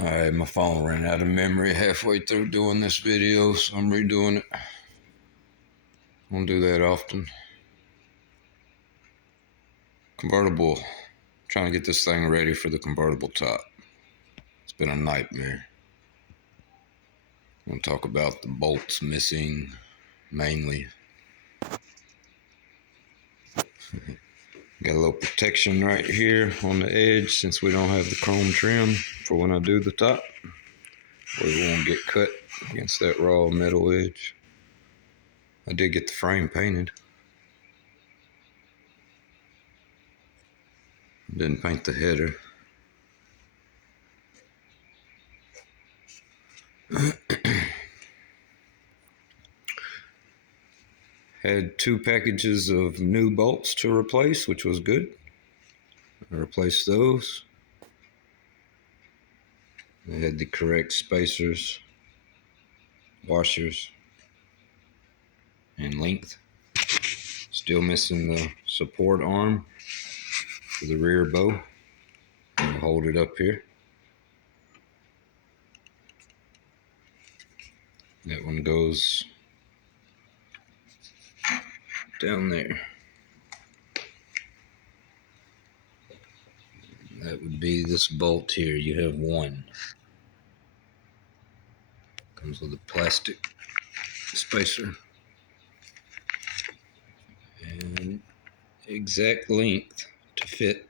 Alright, my phone ran out of memory halfway through doing this video, so I'm redoing it. I don't do that often. Convertible. Trying to get this thing ready for the convertible top. It's been a nightmare. I'm going to talk about the bolts missing, mainly. Got a little protection right here on the edge since we don't have the chrome trim for when I do the top. We won't get cut against that raw metal edge. I did get the frame painted. Didn't paint the header. Had 2 packages of new bolts to replace, which was good. I replaced those. They had the correct spacers, washers, and length. Still missing the support arm for the rear bow. I'll hold it up here. That one goes down there. That would be this bolt here. You have one. Comes with a plastic spacer. And exact length to fit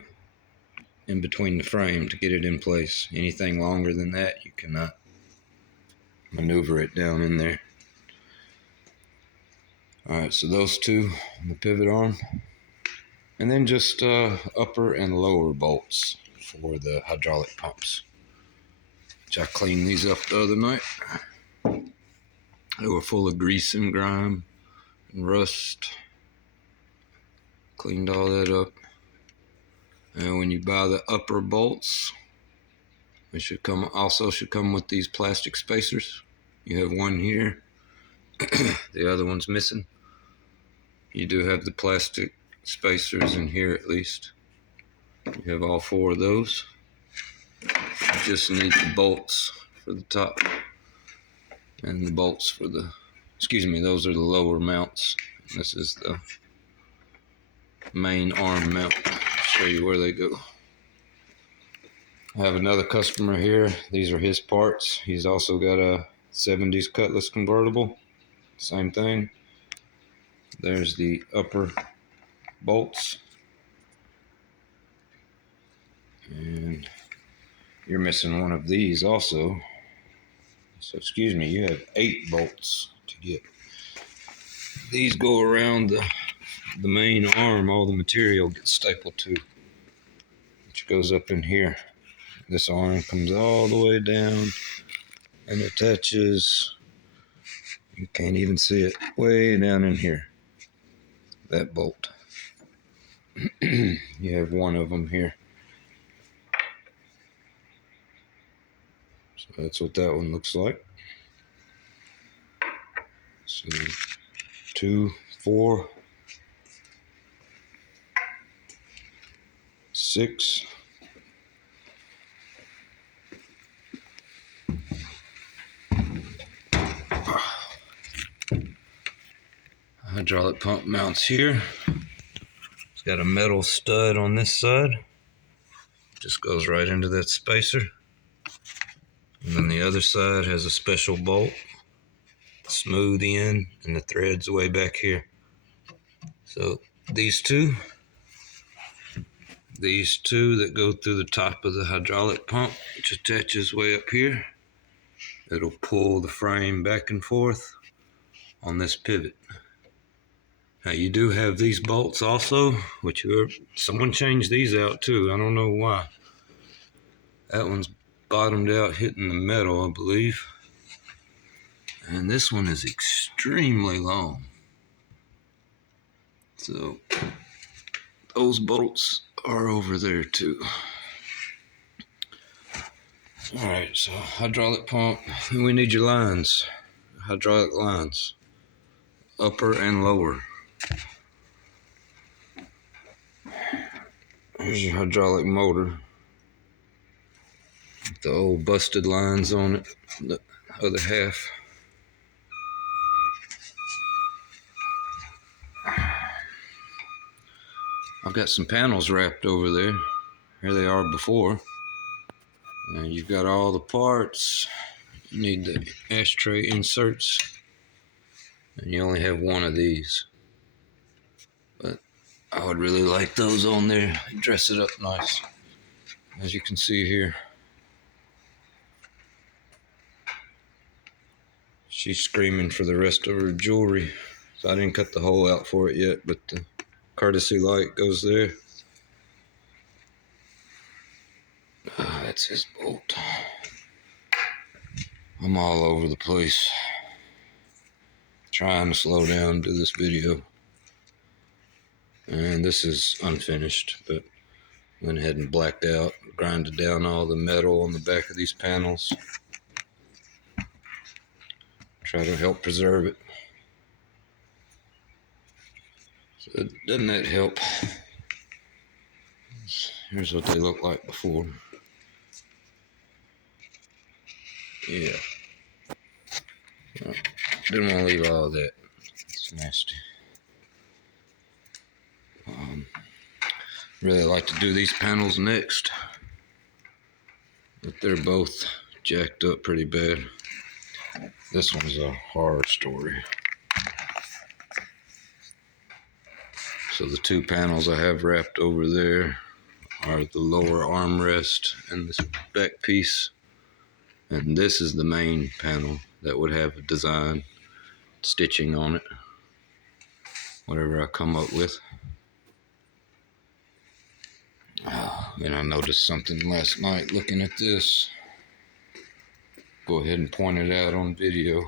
in between the frame to get it in place. Anything longer than that, you cannot maneuver it down in there. Alright, so those 2 on the pivot arm. And then just upper and lower bolts for the hydraulic pumps, which I cleaned these up the other night. They were full of grease and grime and rust. Cleaned all that up. And when you buy the upper bolts, they should come with these plastic spacers. You have one here. The other one's missing. You do have the plastic spacers in here at least. You have all 4 of those. You just need the bolts for the top and the bolts for the, those are the lower mounts. This is the main arm mount. I'll show you where they go. I have another customer here. These are his parts. He's also got a 70s Cutlass convertible. Same thing. There's the upper bolts. And you're missing one of these also. So you have 8 bolts to get. These go around the main arm. All the material gets stapled to, which goes up in here. This arm comes all the way down and attaches. You can't even see it, way down in here. That bolt. You have one of them here. So that's what that one looks like. So 2, 4, 6. Hydraulic pump mounts here. It's got a metal stud on this side. Just goes right into that spacer. And then the other side has a special bolt, smooth end, and the thread's way back here. So these two that go through the top of the hydraulic pump, which attaches way up here, it'll pull the frame back and forth on this pivot. Now you do have these bolts also, which someone changed these out too. I don't know why. That one's bottomed out, hitting the metal, I believe. And this one is extremely long. So those bolts are over there too. Alright, so hydraulic pump. We need your lines. Hydraulic lines. Upper and lower. Here's your hydraulic motor. The old busted lines on it, the other half. I've got some panels wrapped over there. Here they are before. And you've got all the parts. You need the ashtray inserts. And you only have one of these. But I would really like those on there. Dress it up nice. As you can see here. She's screaming for the rest of her jewelry. So I didn't cut the hole out for it yet, but the courtesy light goes there. That's his bolt. I'm all over the place. Trying to slow down, do this video. And this is unfinished, but went ahead and blacked out, grinded down all the metal on the back of these panels. Try to help preserve it. So doesn't that help? Here's what they look like before. Yeah. Didn't want to leave all of that. It's nasty. Really like to do these panels next. But they're both jacked up pretty bad. This one's a horror story. So the two panels I have wrapped over there are the lower armrest and this back piece. And this is the main panel that would have a design stitching on it. Whatever I come up with. And I noticed something last night looking at this. Go ahead and point it out on video.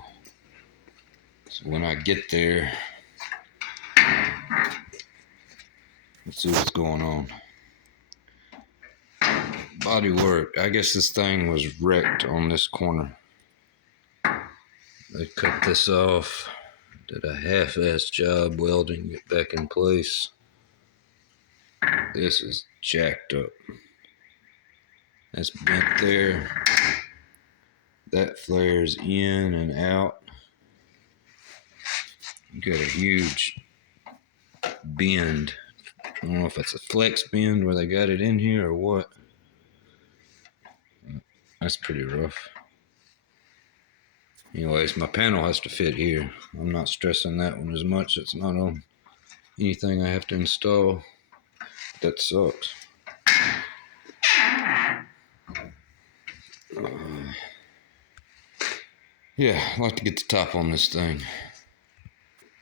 So when I get there, let's see what's going on. Bodywork. I guess this thing was wrecked on this corner. They cut this off. Did a half-ass job welding it back in place. This is jacked up. That's bent there. That flares in and out. You got a huge bend. I don't know if it's a flex bend where they got it in here or what. That's pretty rough. Anyways, my panel has to fit here. I'm not stressing that one as much. It's not on anything I have to install. That sucks. Yeah, I'd like to get the top on this thing.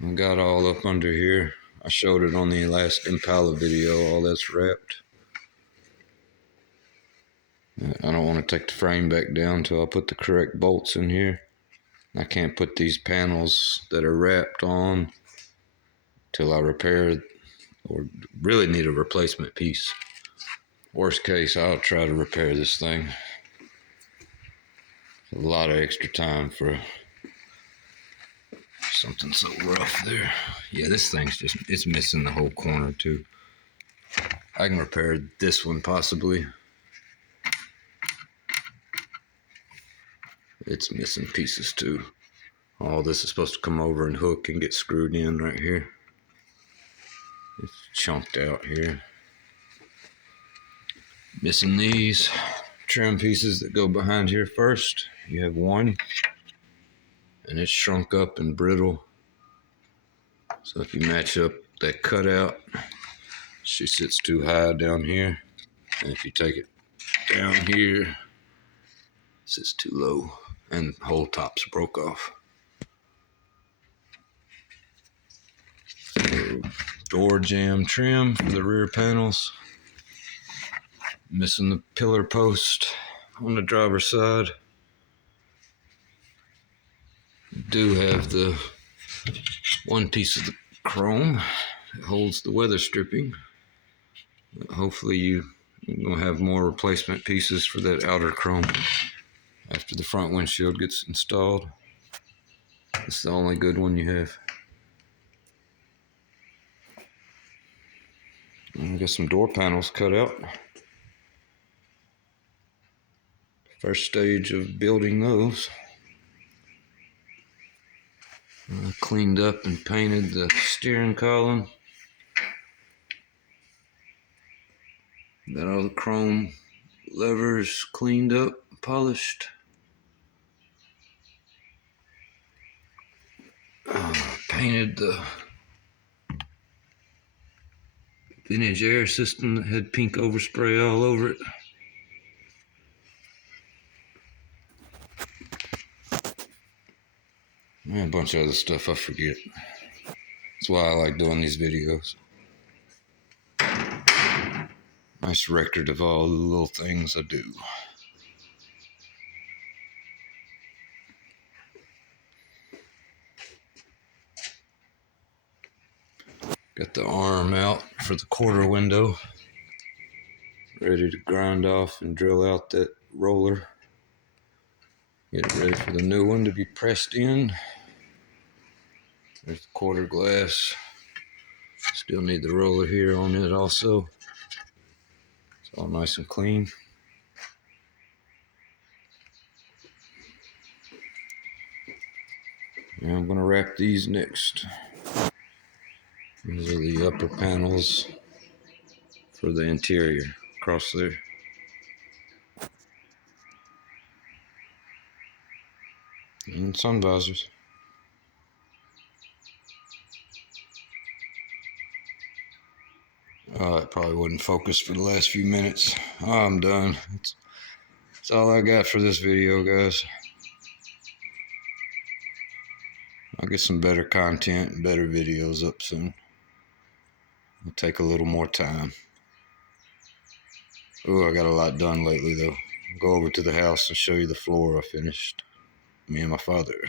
I got all up under here. I showed it on the last Impala video, all that's wrapped. I don't want to take the frame back down until I put the correct bolts in here. I can't put these panels that are wrapped on till I repair or really need a replacement piece. Worst case, I'll try to repair this thing. A lot of extra time for something so rough there. Yeah, this thing's it's missing the whole corner too. I can repair this one possibly. It's missing pieces too. All this is supposed to come over and hook and get screwed in right here. It's chunked out here. Missing these trim pieces that go behind here first. You have one, and it's shrunk up and brittle. So if you match up that cutout, she sits too high down here. And if you take it down here, it sits too low, and the whole top's broke off. So, door jamb trim for the rear panels. Missing the pillar post on the driver's side. Do have the one piece of the chrome that holds the weather stripping. Hopefully you're going to have more replacement pieces for that outer chrome after the front windshield gets installed. It's the only good one you have. And got some door panels cut out. First stage of building those. I cleaned up and painted the steering column. Got all the chrome levers cleaned up, polished. Painted the vintage air system that had pink overspray all over it. And a bunch of other stuff I forget. That's why I like doing these videos. Nice record of all the little things I do. Got the arm out for the quarter window. Ready to grind off and drill out that roller. Get it ready for the new one to be pressed in. There's the quarter glass. Still need the roller here on it also. It's all nice and clean. And I'm gonna wrap these next. These are the upper panels for the interior across there. And sun visors. Oh, it probably wouldn't focus for the last few minutes. Oh, I'm done. That's all I got for this video, guys. I'll get some better content and better videos up soon. It'll take a little more time. Oh, I got a lot done lately, though. I'll go over to the house and show you the floor I finished. Me and my father.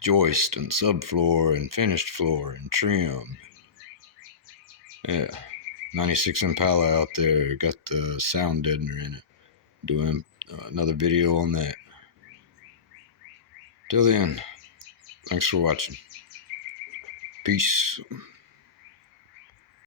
Joist and subfloor and finished floor and trim. Yeah, 96 Impala out there. Got the sound deadener in it. Doing another video on that. Till then, thanks for watching. Peace.